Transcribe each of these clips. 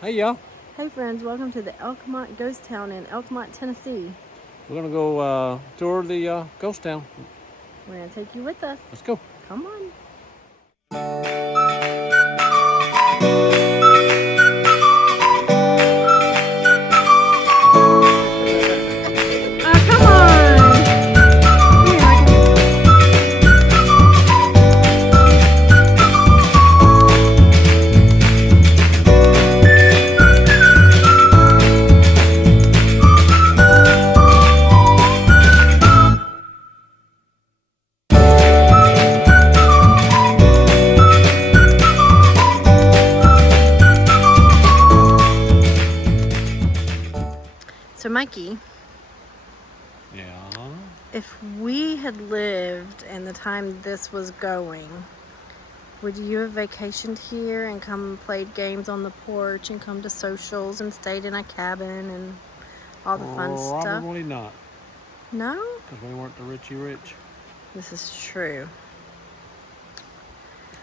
Hey y'all. Hey friends, welcome to the Elkmont Ghost Town in Elkmont, Tennessee. We're gonna go tour the ghost town. We're going to take you with us. Let's go. Come on. Come on. So Mikey, Yeah. if we had lived in the time this was going, would you have vacationed here and come and played games on the porch and come to socials and stayed in a cabin and all the fun stuff? Probably not. No? Because we weren't the Richie Rich. This is true.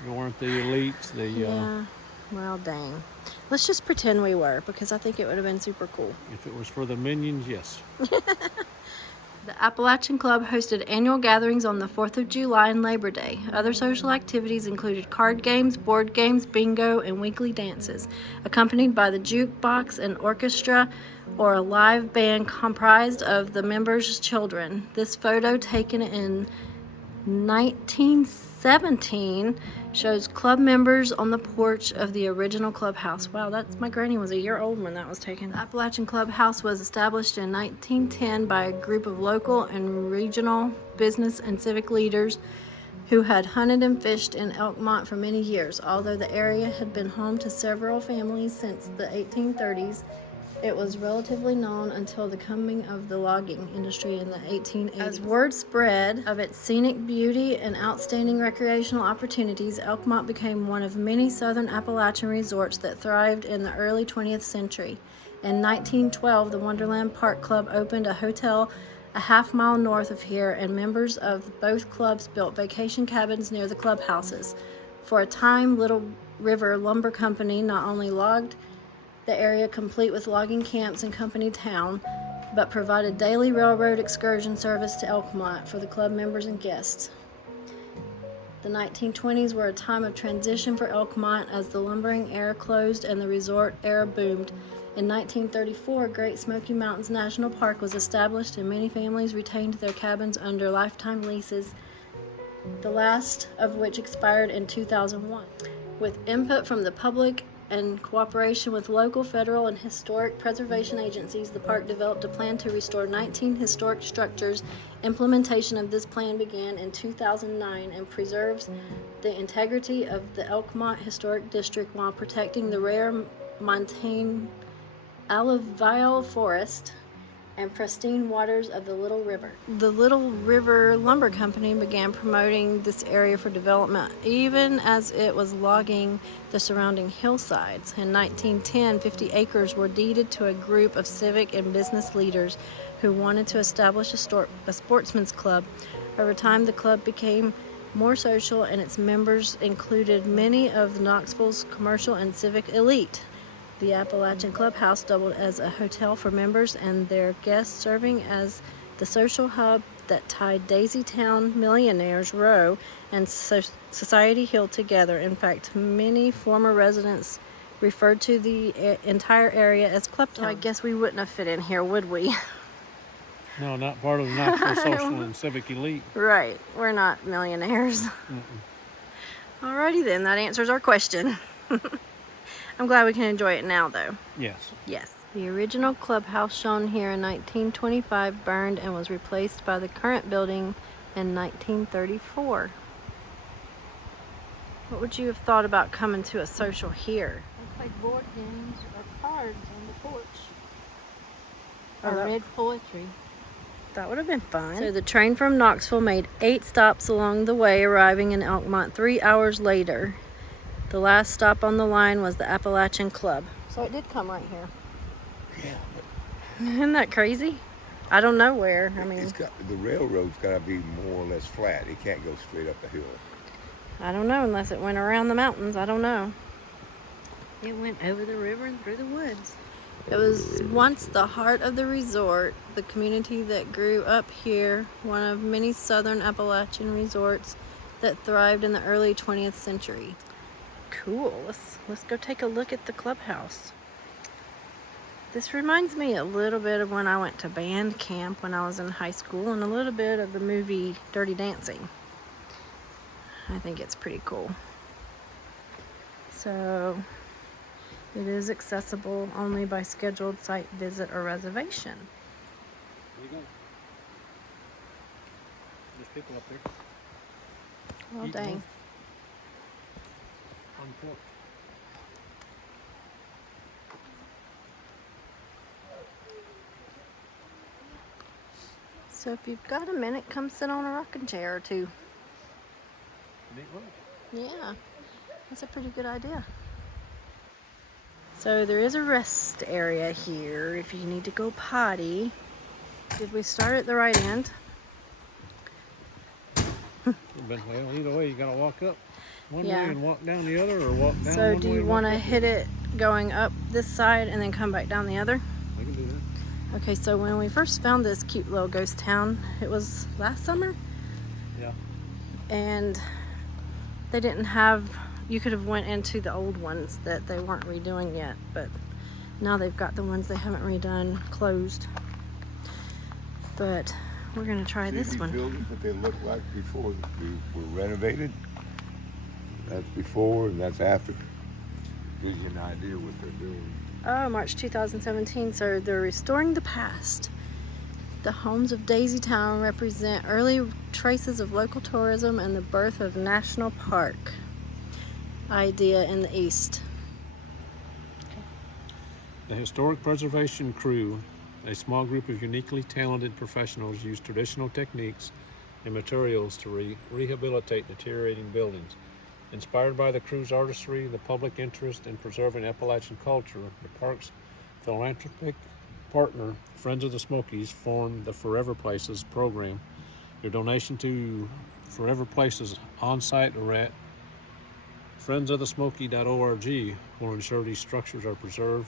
We weren't the elites. Yeah. Well, dang. Let's just pretend we were, because I think it would have been super cool. If it was for the minions, yes. The Appalachian Club hosted annual gatherings on the 4th of July and Labor Day. Other social activities included card games, board games, bingo, and weekly dances, accompanied by the jukebox and orchestra or a live band comprised of the members' children. This photo, taken in 1917, shows club members on the porch of the original clubhouse. Wow, my granny was a year old when that was taken. The Appalachian Clubhouse was established in 1910 by a group of local and regional business and civic leaders who had hunted and fished in Elkmont for many years. Although the area had been home to several families since the 1830s, it was relatively known until the coming of the logging industry in the 1880s. As word spread of its scenic beauty and outstanding recreational opportunities, Elkmont became one of many southern Appalachian resorts that thrived in the early 20th century. In 1912, the Wonderland Park Club opened a hotel a half-mile north of here, and members of both clubs built vacation cabins near the clubhouses. For a time, Little River Lumber Company not only logged the area complete with logging camps in Company Town, but provided daily railroad excursion service to Elkmont for the club members and guests. The 1920s were a time of transition for Elkmont as the lumbering era closed and the resort era boomed. In 1934, Great Smoky Mountains National Park was established and many families retained their cabins under lifetime leases, the last of which expired in 2001. With input from the public and cooperation with local, federal, and historic preservation agencies, the park developed a plan to restore 19 historic structures. Implementation of this plan began in 2009 and preserves the integrity of the Elkmont Historic District while protecting the rare montane alluvial forest and pristine waters of the Little River. The Little River Lumber Company began promoting this area for development even as it was logging the surrounding hillsides. In 1910, 50 acres were deeded to a group of civic and business leaders who wanted to establish a sportsman's club. Over time, the club became more social, and its members included many of Knoxville's commercial and civic elite. The Appalachian Clubhouse doubled as a hotel for members and their guests, serving as the social hub that tied Daisytown, Millionaires Row, and Society Hill together. In fact, many former residents referred to the entire area as Clubtown. So I guess we wouldn't have fit in here, would we? No, not part of the Knoxville social and civic elite. Right. We're not millionaires. Alrighty then, that answers our question. I'm glad we can enjoy it now, though. Yes. Yes. The original clubhouse shown here in 1925 burned and was replaced by the current building in 1934. What would you have thought about coming to a social here? They played board games or cards on the porch. Oh, Or read poetry. That would have been fun. So the train from Knoxville made 8 stops along the way, arriving in Elkmont 3 hours later. The last stop on the line was the Appalachian Club. So it did come right here. Yeah, Isn't that crazy? I don't know where. I mean, the railroad's got to be more or less flat. It can't go straight up the hill. I don't know unless it went around the mountains. I don't know. It went over the river and through the woods. It was once the heart of the resort, the community that grew up here, one of many southern Appalachian resorts that thrived in the early 20th century. Cool. Let's go take a look at the clubhouse. This reminds me a little bit of when I went to band camp when I was in high school, and a little bit of the movie Dirty Dancing. I think it's pretty cool. So it is accessible only by scheduled site visit or reservation. There you go. There's people up there. Well, Eating dang. on the porch. So if you've got a minute, come sit on a rocking chair or two. Neat work. Yeah, that's a pretty good idea. So there is a rest area here if you need to go potty. Did we start at the right end? But well, either way, you gotta walk up one Yeah. way and walk down the other, or walk down So one do way you and want walk to up hit the it going up this side and then come back down the other? other. I can do that. Okay, so when we first found this cute little ghost town, it was last summer, Yeah. and they didn't have, you could have went into the old ones that they weren't redoing yet, but now they've got the ones they haven't redone closed. But we're gonna try See this these one. buildings, what they look like before they were renovated? That's before and that's after. Gives you an idea what they're doing. Oh, March 2017, so they're restoring the past. The homes of Daisy Town represent early traces of local tourism and the birth of National Park idea in the East. The Historic Preservation Crew, a small group of uniquely talented professionals, use traditional techniques and materials to rehabilitate deteriorating buildings. Inspired by the crew's artistry, the public interest in preserving Appalachian culture, the park's philanthropic partner, Friends of the Smokies, formed the Forever Places program. Your donation to Forever Places on-site or at friendsofthesmoky.org will ensure these structures are preserved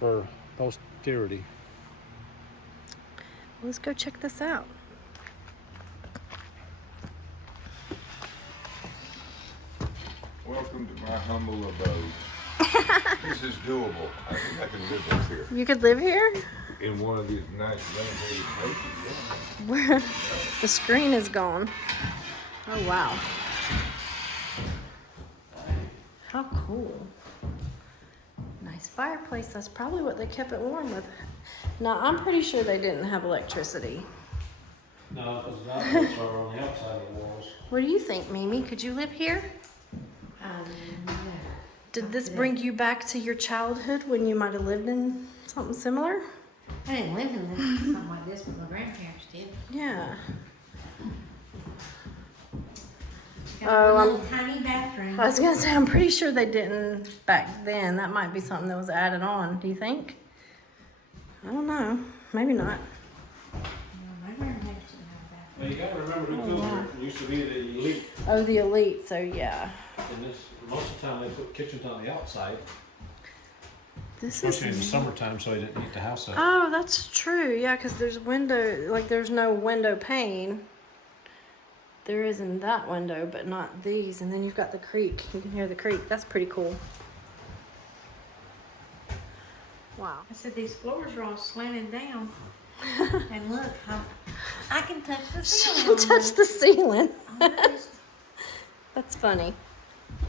for posterity. Let's go check this out. Welcome to my humble abode. This is doable. I think I can live up here. You could live here? In one of these nice renovated places. Yeah. Where the screen is gone. Oh, wow. How cool. Nice fireplace. That's probably what they kept it warm with. Now, I'm pretty sure they didn't have electricity. No, because the outlets are on the outside of the walls. What do you think, Mimi? Could you live here? Did this bring you back to your childhood when you might have lived in something similar? I didn't live in something like this, but my grandparents did. Yeah. Got Oh, a little tiny bathroom. I was gonna say, I'm pretty sure they didn't back then. That might be something that was added on. Do you think? I don't know. Maybe not. My grandparents didn't have a bathroom. Well, you gotta remember who built wow. it. It used to be the elite. Oh, the elite. So yeah. And this, most of the time they put kitchens on the outside, This especially in the is. summertime, so they didn't heat the house up. Oh, that's true. Yeah, because there's window. Like there's no window pane. There is in that window, but not these. And then you've got the creek. You can hear the creek. That's pretty cool. Wow. I said these floors are all slanted down. And look, I can touch the She ceiling. can touch the ceiling. on this. That's funny.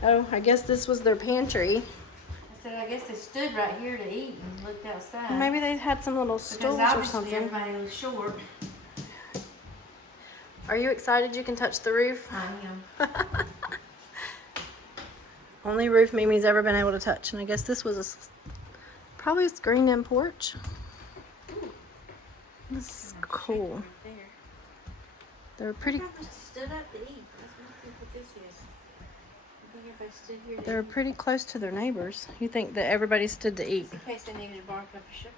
Oh, I guess this was their pantry. I said, I guess they stood right here to eat and looked outside. Maybe they had some little because stools or obviously something. everybody was short. Are you excited you can touch the roof? I am. Only roof Mimi's ever been able to touch. And I guess this was probably a screened-in porch. This is cool. Right there. They're pretty. Everybody stood up to eat. That's what I think what this is. I think everybody stood here to They're pretty close to their neighbors. You think that everybody stood to eat, in case they needed to borrow a cup of sugar.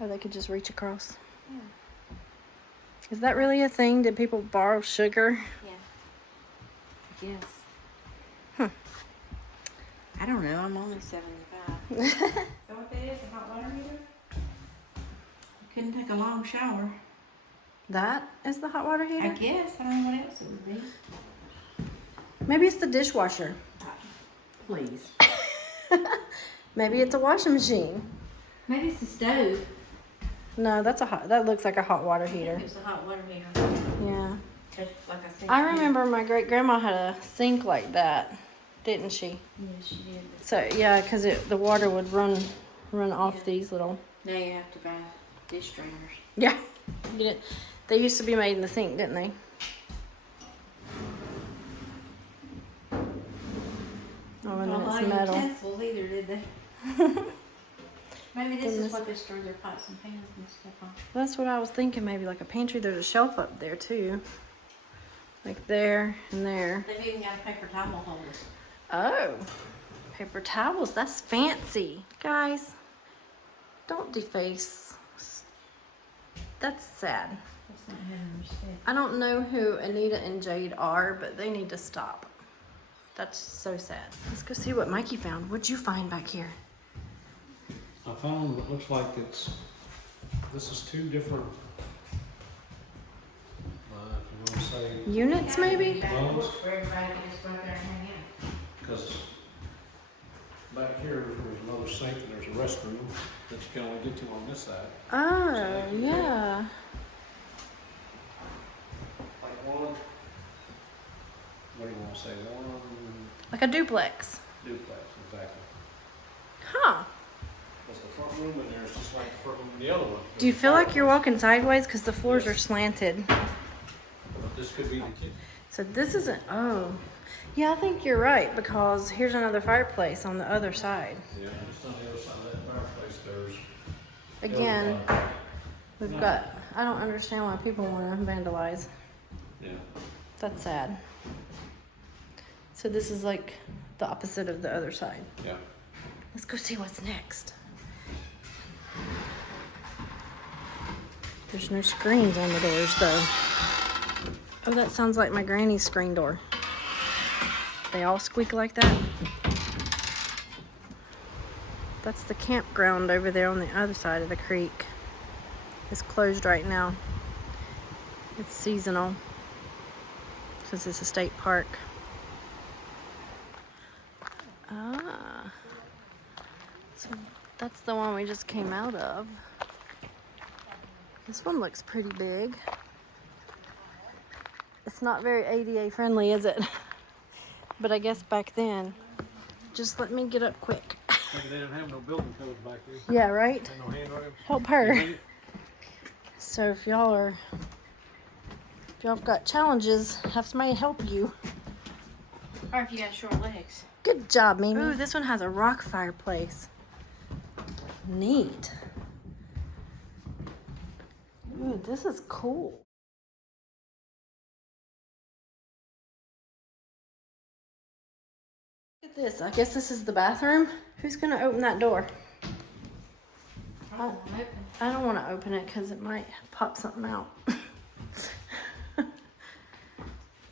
or they could just reach across? Yeah. Is that really a thing? Did people borrow sugar? Yeah. Yes. I don't know. I'm only 75. Is that what that is? A hot water heater? You couldn't take a long shower. That is the hot water I heater? guess. I don't know what else it would be. Maybe it's the dishwasher. Please. Maybe it's a washing machine. Maybe it's the stove. No, that looks like a hot water heater. It's a hot water heater. Yeah. Just like I said. I remember my great grandma had a sink like that, didn't she? Yeah, she did. So yeah, because the water would run off Yeah. these little. Now you have to buy dish strainers. Yeah. You did. They used to be made in the sink, didn't they? Oh, and then Don't it's buy metal. utensils either, did they? Maybe this Goodness. is what they store their pots and pans and stuff on. That's what I was thinking. Maybe like a pantry. There's a shelf up there too, like there and there. They've even got a paper towel holder. Oh, paper towels. That's fancy, guys. Don't deface. That's sad. That's not having respect. I don't know who Anita and Jade are, but they need to stop. That's so sad. Let's go see what Mikey found. What'd you find back here? I found what looks like this is two different, if you want to say, Units, maybe? Back porch for everybody to just go out there and hang out. because back here there's another sink and there's a restroom that you can only get to on this side. Oh, yeah. Like one, what do you want to say, one Like a duplex. duplex, exactly. Huh. Because the front room in there is just like the front room in the other one. Do you feel like you're walking sideways? Because the floors are slanted. But this could be the kitchen. So this isn't, oh. Yeah, I think you're right, because here's another fireplace on the other side. Yeah, just on the other side of that fireplace, there's. Again, we've got, I don't understand why people want to vandalize. Yeah. That's sad. So this is like the opposite of the other side. Yeah. Let's go see what's next. There's no screens on the doors though. Oh, that sounds like my granny's screen door. They all squeak like that. That's the campground over there on the other side of the creek. It's closed right now. It's seasonal because it's a state park. Ah. So that's the one we just came out of. This one looks pretty big. It's not very ADA friendly, is it? But I guess back then, just let me get up quick. Maybe they didn't have no building codes back then. Yeah, right? Ain't no handrails. Help her. So if y'all have got challenges, have somebody help you. Or if you got short legs. Good job, Mimi. Ooh, this one has a rock fireplace. Neat. Ooh, this is cool. Look at this. I guess this is the bathroom. Who's gonna open that door? I don't want to open it because it might pop something out.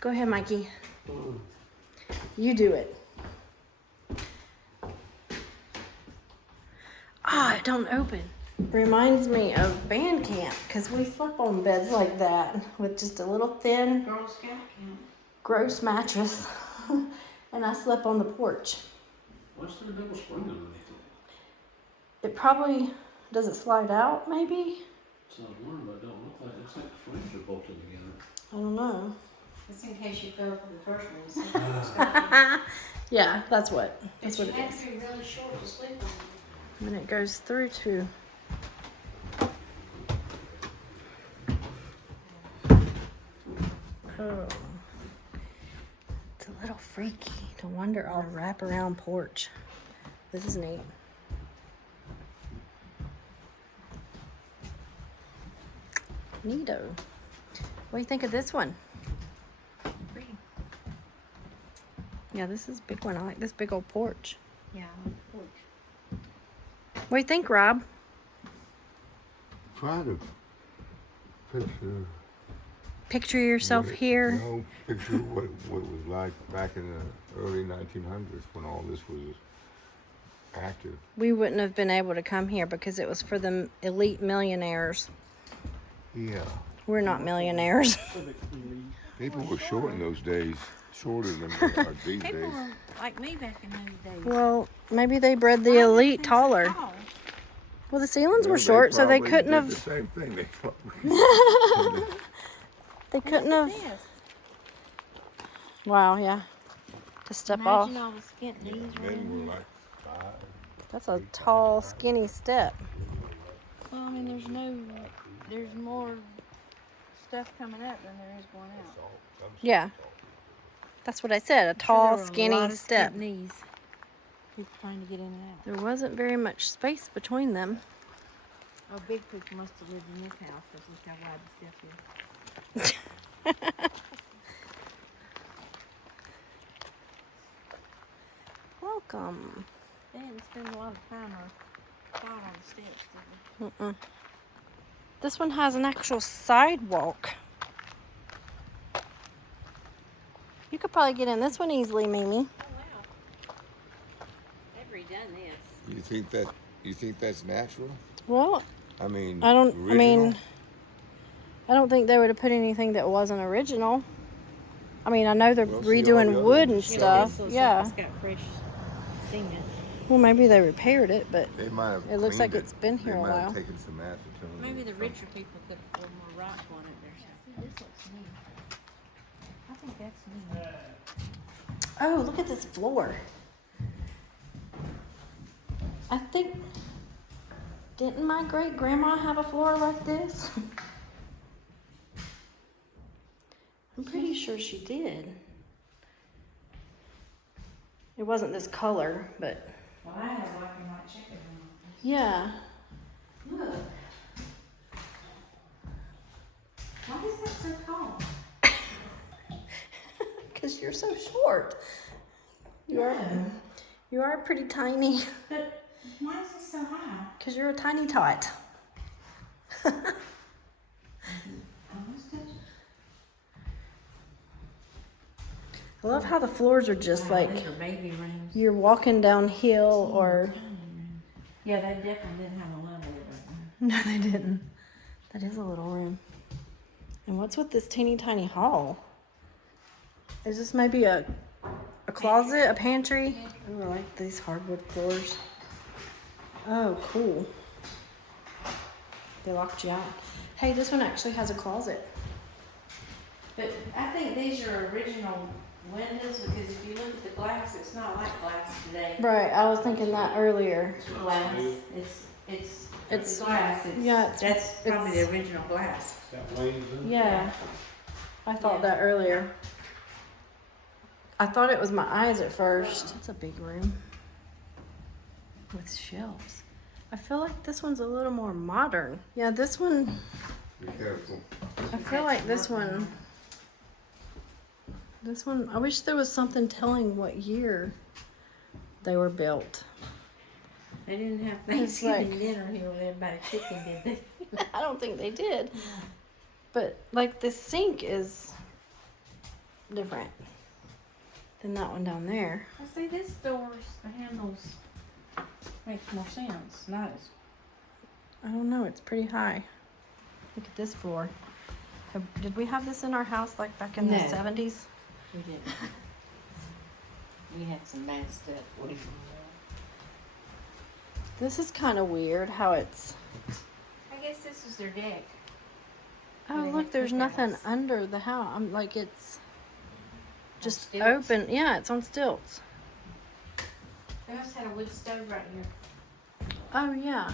Go ahead, Mikey. You do it. Ah, it don't open. Reminds me of band camp because we slept on beds like that with just a little thin, Girl Scout camp. gross mattress. And I slept on the porch. What's there a double spring underneath it? It probably, does it slide out maybe? So I was wondering, but it don't look like it's like the frames are bolted together. I don't know. Just in case you fell for the first one. Yeah, that's what You it have is. to be really short to sleep on. And it goes through to. Oh. It's a little freaky. No wonder our wraparound porch. This is neat. Neato. What do you think of this one? Pretty. Yeah, this is a big one. I like this big old porch. Yeah, on the porch. What do you think, Rob? Try to picture. Picture yourself what it- here. No, picture what it was like back in the early 1900s when all this was active. we wouldn't have been able to come here because it was for the elite millionaires. Yeah. We're not millionaires. People were short in those days. Shorter than they are these People days. were like me back in those days. Well, maybe they bred the Why are elite things so taller. tall? Well, the ceilings Well, were short, so they probably couldn't did have. the same thing. They probably. They couldn't Look have. at this. Wow, yeah. To step Imagine off. all the skint knees were in Men here. were like 5. That's a tall, skinny step. Well, I mean, there's more stuff coming up than there is going out. Yeah. That's what I said. A I'm sure tall, there were a skinny lot of step. skint knees. People trying to get in and out. There wasn't very much space between them. Oh, big people must have lived in this house. Because look how wide the step is. Welcome. They didn't spend a lot of time or thought on the steps, did they? Mm-mm. This one has an actual sidewalk. You could probably get in this one easily, Mimi. Oh, wow. They've redone this. You think that's natural? Well, I mean, I original? mean, I don't think they would have put anything that wasn't original. I mean, I know they're Well, see, all redoing the wood other and stuff. stuff. This looks Yeah. like it's got fresh cement. Well, maybe they repaired it, but They might have it looks like cleaned it's been here They a might have while. taken some acetone. Maybe the or richer people could afford more rock on it or something. This looks neat. I think that's neat. Oh, look at this floor. I think, didn't my great grandma have a floor like this? I'm pretty sure she did. It wasn't this color, but Well, I have black and white chicken. yeah. Look. Why is that so tall? Because you're so short. You are pretty tiny. But why is it so high? Because you're a tiny tot. Almost touched. I love how the floors are just Wow, like these are baby rooms. you're walking downhill or. Yeah, they definitely didn't have a level right No, they didn't. That is a little room. And what's with this teeny tiny hall? Is this maybe a closet, a pantry? Ooh, I like these hardwood floors. Oh, cool. They locked you out. Hey, this one actually has a closet. But I think these are original windows because if you look at the glass, it's not like glass today. Right, I was thinking that earlier. Glass, it's glass. That's probably it's- the original glass. Yeah, I thought that earlier. I thought it was my eyes at first. It's a big room with shelves. I feel like this one's a little more modern. Yeah, this one, Be careful. I feel like this one, I wish there was something telling what year they were built. They didn't have It's Thanksgiving like- dinner here with everybody cooking, did they? I don't think they did. But like the sink is different than that one down there. I see this door's, the handles makes more sense. Not as I don't know, it's pretty high. Look at this floor. Did we have this in our house like back in the No. 70s? we didn't. We had some bad stuff. This is kind of weird how it's. I guess this was their deck. Oh, They look, had there's nothing cookouts. under the house. I'm like, it's just stilts? open. Yeah, it's on stilts. They also had a wood stove right here. Oh, yeah.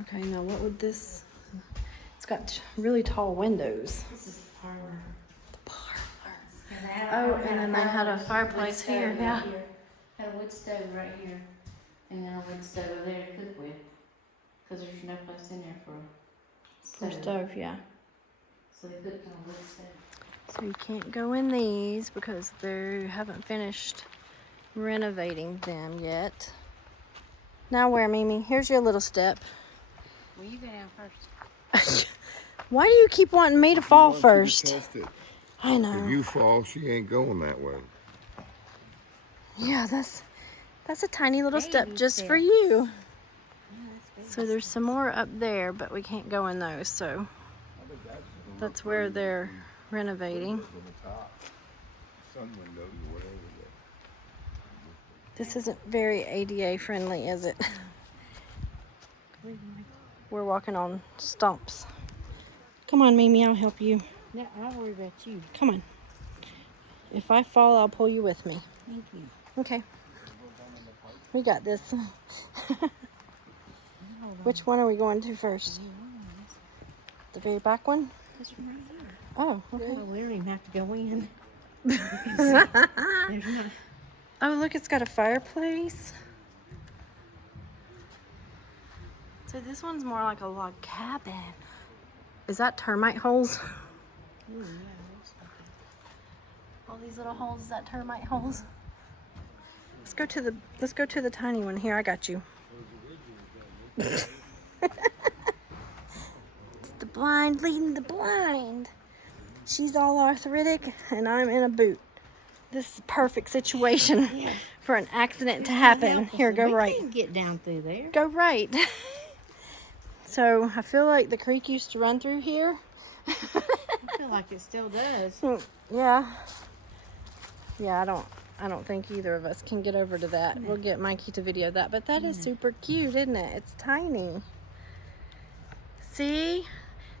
Okay, now what would this. It's got really tall windows. This is the parlor. The parlor. And they had Oh, had and then they had a wood fireplace stove here, right yeah. here. Had a wood stove right here, and then a wood stove over there to cook with. Because there's no place in there for a For stove, yeah. So they cooked on a wood stove. So you can't go in these because they haven't finished renovating them yet. Now where, Mimi? Here's your little step. Well, you go down first. Why do you keep wanting me to fall She wants you to first? test it. I know. If you fall, she ain't going that way. Yeah, that's That's a tiny little step Baby just for steps. you. Yeah, that's So baby there's some more up there, but we can't go in those. So that's where they're renovating. From the top, sun windows or whatever. This isn't very ADA friendly, is it? We're walking on stumps. Come on, Mimi, I'll help you. No, I'll worry about you. Come on. If I fall, I'll pull you with me. Thank you. Okay. We got this. Which one are we going to first? The very back one? This one right here. Oh, okay. Well, we don't even have to go in. There's not. Oh, look, it's got a fireplace. So this one's more like a log cabin. Is that termite holes? Ooh, yeah, looks like it. All these little holes, is that termite holes? Let's go to the tiny one here. I got you. It's the blind leading the blind. She's all arthritic and I'm in a boot. This is a perfect situation for an accident to happen. Here, go right. We can't get down through there. Go right. So I feel like the creek used to run through here. I feel like it still does. Yeah. Yeah, I don't think either of us can get over to that. We'll get Mikey to video that, but that is super cute, isn't it? It's tiny. See?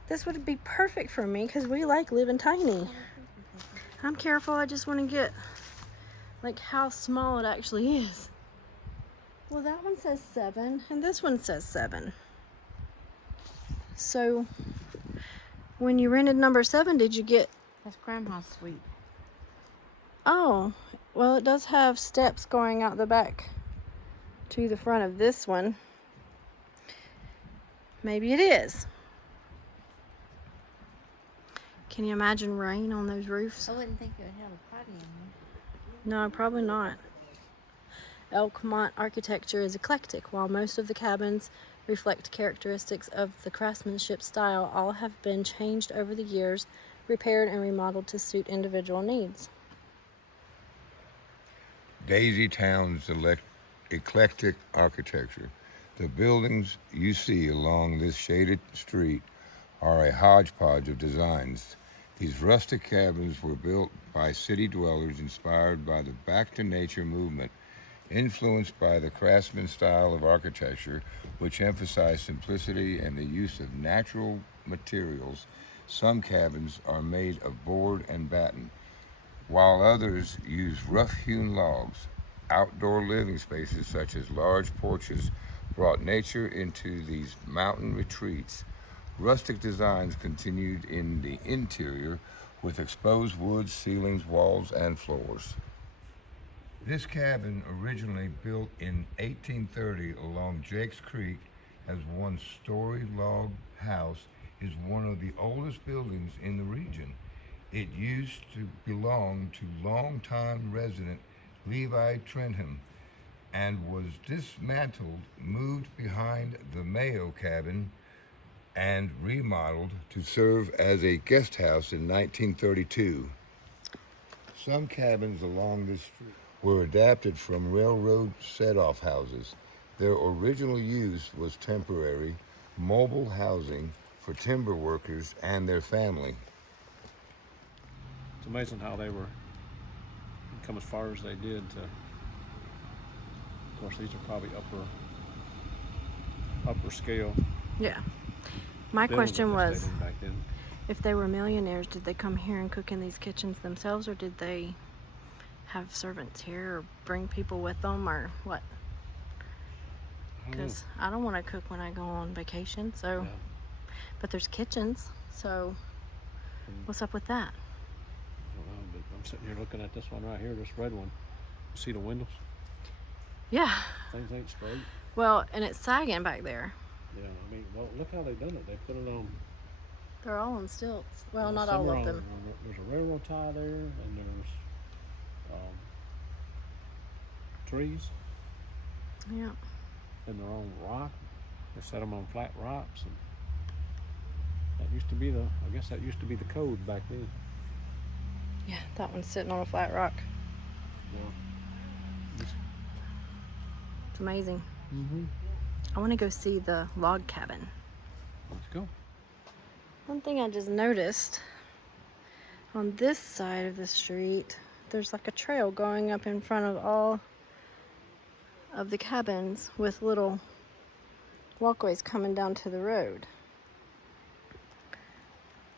This would be perfect for me because we like living tiny. I'm careful, I just want to get like how small it actually is. Well, that one says 7 and this one says 7. So when you rented number 7, did you get... That's Grandma's suite. Oh, well, it does have steps going out the back to the front of this one. Maybe it is. Can you imagine rain on those roofs? I wouldn't think it would have a potty in No, probably not. Elkmont architecture is eclectic. While most of the cabins reflect characteristics of the craftsmanship style, all have been changed over the years, repaired and remodeled to suit individual needs. Daisy Town's eclectic architecture. The buildings you see along this shaded street are a hodgepodge of designs. These rustic cabins were built by city dwellers inspired by the Back to Nature movement, influenced by the craftsman style of architecture, which emphasized simplicity and the use of natural materials. Some cabins are made of board and batten, while others use rough-hewn logs. Outdoor living spaces such as large porches brought nature into these mountain retreats. Rustic designs continued in the interior with exposed wood, ceilings, walls, and floors. This cabin, originally built in 1830 along Jakes Creek as one-story log house, is one of the oldest buildings in the region. It used to belong to longtime resident Levi Trentham and was dismantled, moved behind the Mayo cabin, and remodeled to serve as a guest house in 1932. Some cabins along this street were adapted from railroad set-off houses. Their original use was temporary, mobile housing for timber workers and their family. It's amazing how they were come as far as they did to, of course these are probably upper scale. Yeah. My buildings question that they was, did back then. if they were millionaires, did they come here and cook in these kitchens themselves, or did they have servants here or bring people with them, or what? I don't know. Because I don't want to cook when I go on vacation, so... Yeah. But there's kitchens, so what's up with that? I don't know, but I'm sitting here looking at this one right here, this red one. You see the windows? Yeah. Things ain't straight. Well, and it's sagging back there. Yeah, I mean, well, look how they've done it. They put it on. They're all on stilts. Well, not some all are of on- them. There's a railroad tie there, and there's trees, Yeah. and they're on rock. They set them on flat rocks, and that used to be the. I guess that used to be the code back then. Yeah, that one's sitting on a flat rock. Yeah. It's amazing. Mm-hmm. I want to go see the log cabin. Let's go. One thing I just noticed, on this side of the street, there's like a trail going up in front of all of the cabins with little walkways coming down to the road.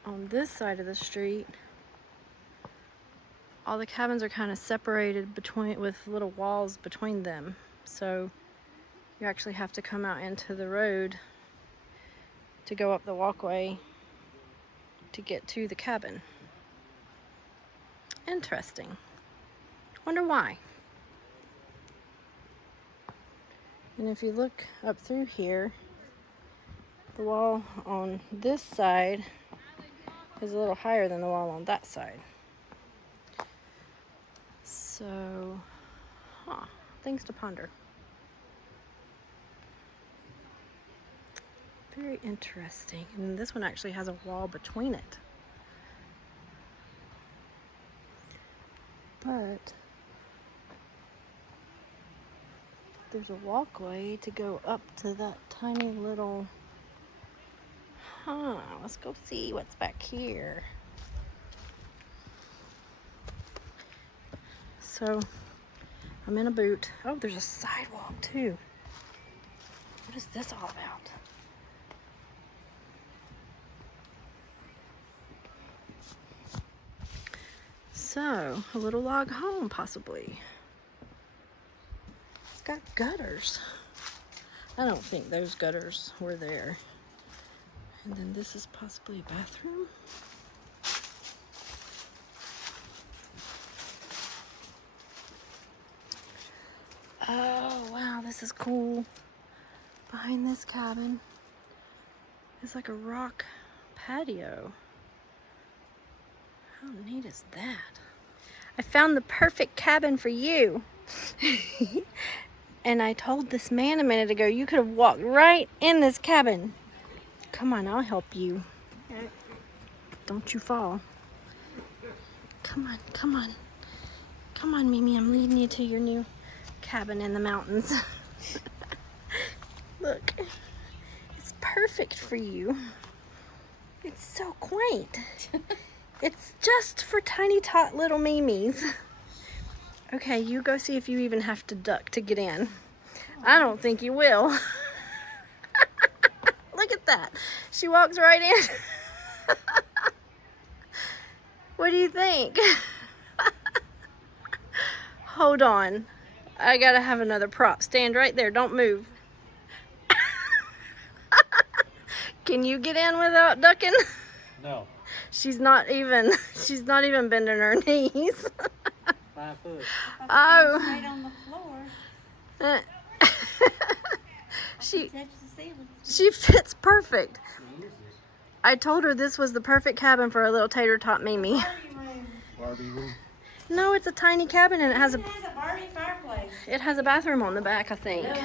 On this side of the street, all the cabins are kind of separated with little walls between them. So you actually have to come out into the road to go up the walkway to get to the cabin. Interesting. Wonder why. And if you look up through here, the wall on this side is a little higher than the wall on that side. So, things to ponder. Very interesting. And this one actually has a wall between it. But there's a walkway to go up to that tiny little... let's go see what's back here. So, I'm in a boot. Oh, there's a sidewalk too. What is this all about? So, a little log home, possibly. It's got gutters. I don't think those gutters were there. And then this is possibly a bathroom. Oh, wow, this is cool. Behind this cabin is like a rock patio. How neat is that? I found the perfect cabin for you. And I told this man a minute ago, you could have walked right in this cabin. Come on, I'll help you. Don't you fall. Come on, come on. Come on, Mimi, I'm leading you to your new cabin in the mountains. Look, it's perfect for you. It's so quaint. It's just for tiny tot little Mimis. Okay, you go see if you even have to duck to get in. I don't think you will. Look at that. She walks right in. What do you think? Hold on. I gotta have another prop. Stand right there. Don't move. Can you get in without ducking? No. She's not even bending her knees. 5 foot. Oh. Right on the floor. Uh, she Touch the ceiling. she fits perfect. I told her this was the perfect cabin for a little tater tot Mimi. Barbie room. Barbie room. No, it's a tiny cabin and it has It has a Barbie fireplace. a bathroom on the back, I think. No.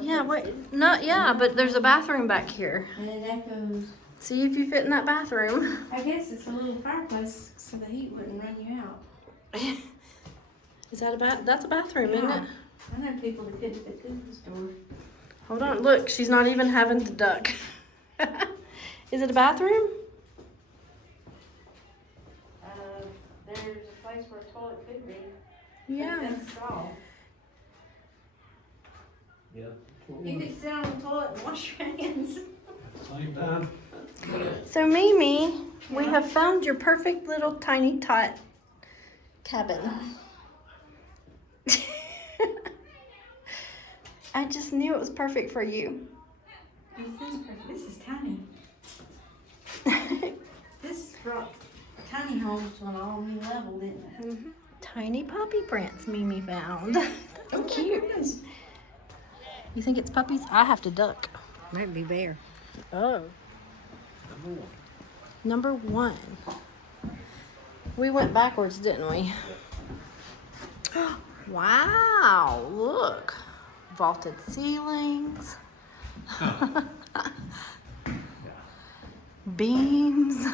Yeah, wait. No, yeah, but there's a bathroom back here. And it echoes. See if you fit in that bathroom. I guess it's a little fireplace so the heat wouldn't run you out. Is that that's a bathroom, isn't it? I know people that couldn't fit through this door. Hold on, look, she's not even having to duck. Is it a bathroom? There's a place where a toilet could be. Yeah. That's all. Yeah. You could sit on the toilet and wash your hands. Same time. So Mimi, we have found your perfect little tiny tot cabin. I just knew it was perfect for you. This is perfect. This is tiny. This brought tiny homes to an all new level, didn't it? Tiny puppy prints Mimi found. That's cute. You think it's puppies? I have to duck. Might be bear. Oh. Number 1. We went backwards, didn't we? Wow, look. Vaulted ceilings. Beams.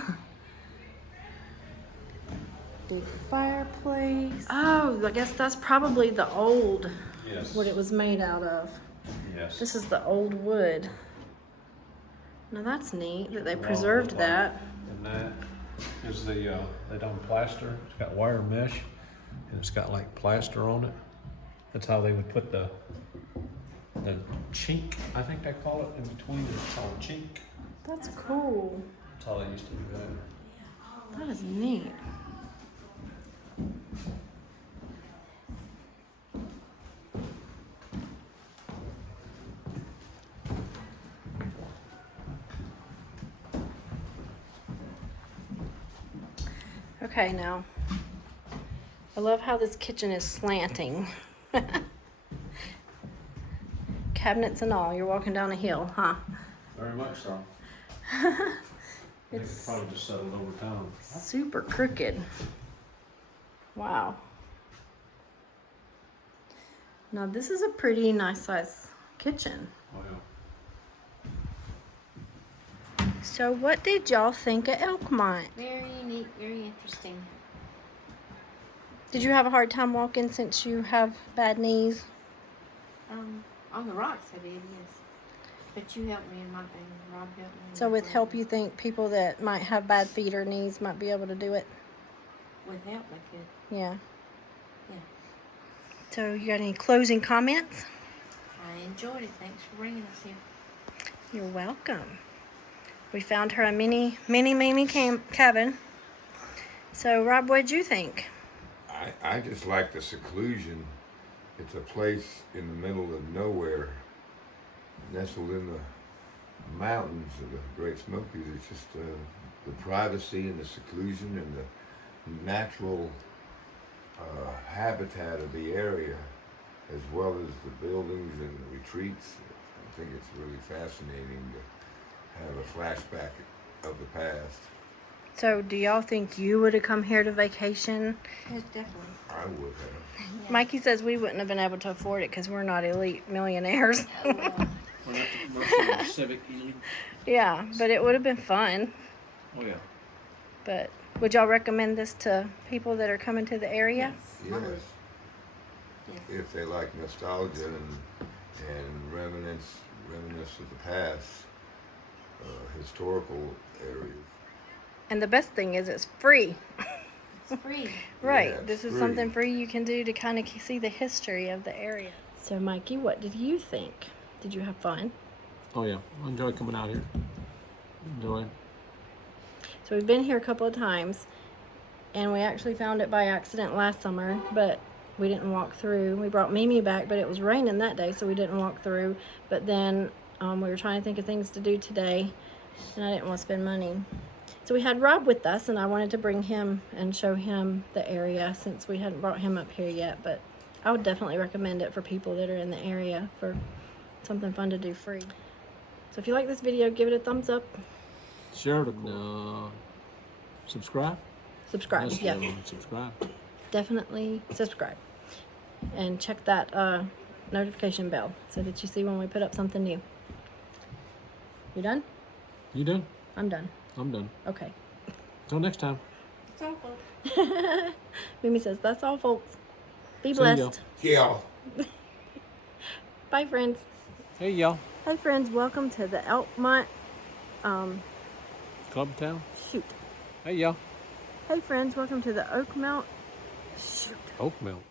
Big fireplace. Oh, I guess that's probably the old Yes. what it was made out of. Yes. This is the old wood. Now that's neat that they Well, preserved like- that. And that is the, they done plaster. It's got wire mesh and it's got like plaster on it. That's how they would put the chink, I think they call it, in between. It's called chink. That's cool. That's how they used to do that. That is neat. Okay, now, I love how this kitchen is slanting. Cabinets and all, you're walking down a hill, huh? Very much so. It's probably just settled over time. super crooked. Wow. Now this is a pretty nice size kitchen. Oh, yeah. So what did y'all think of Elkmont? Very neat, very interesting. Did you have a hard time walking since you have bad knees? On the rocks I did, yes. But you helped me in my thing. Rob helped me. in So my with thing. help, you think people that might have bad feet or knees might be able to do it? With help, I could. Yeah. Yeah. So you got any closing comments? I enjoyed it. Thanks for bringing us here. You're welcome. We found her a mini cabin. So Rob, what'd you think? I just like the seclusion. It's a place in the middle of nowhere, nestled in the mountains of the Great Smokies. It's just the privacy and the seclusion and the natural habitat of the area, as well as the buildings and the retreats. I think it's really fascinating to have a flashback of the past. So do y'all think you would have come here to vacation? Yes, definitely. I would have. Yeah. Mikey says we wouldn't have been able to afford it because we're not elite millionaires. Oh, well, We're not the commercial civic healing. Yeah, but it would have been fun. Oh, yeah. But would y'all recommend this to people that are coming to the area? yes. I would. Yes. Yes. If they like nostalgia and reminisce of the past, historical areas. And the best thing is it's free. It's free. Right. Yeah, it's This is free. something free you can do to kind of see the history of the area. So Mikey, what did you think? Did you have fun? Oh, yeah. I enjoy coming out here. Enjoy. So we've been here a couple of times, and we actually found it by accident last summer, but we didn't walk through. We brought Mimi back, but it was raining that day, so we didn't walk through. But then we were trying to think of things to do today, and I didn't want to spend money. So we had Rob with us, and I wanted to bring him and show him the area since we hadn't brought him up here yet. But I would definitely recommend it for people that are in the area for something fun to do free. So if you like this video, give it a thumbs up. Share it. Subscribe. Subscribe. Yes, Yeah. Subscribe. Definitely subscribe. And check that notification bell so that you see when we put up something new. You done? You done? I'm done. I'm done. Okay. Till next time. It's all folks. Mimi says, that's all, folks. Be See ya. blessed. Yeah. Bye, friends. Hey, y'all. Hi, friends. Welcome to the Elkmont. Club Town. Shoot. Hey, y'all. Hey, friends. Welcome to the Oakmount. Shoot. Oak Milk.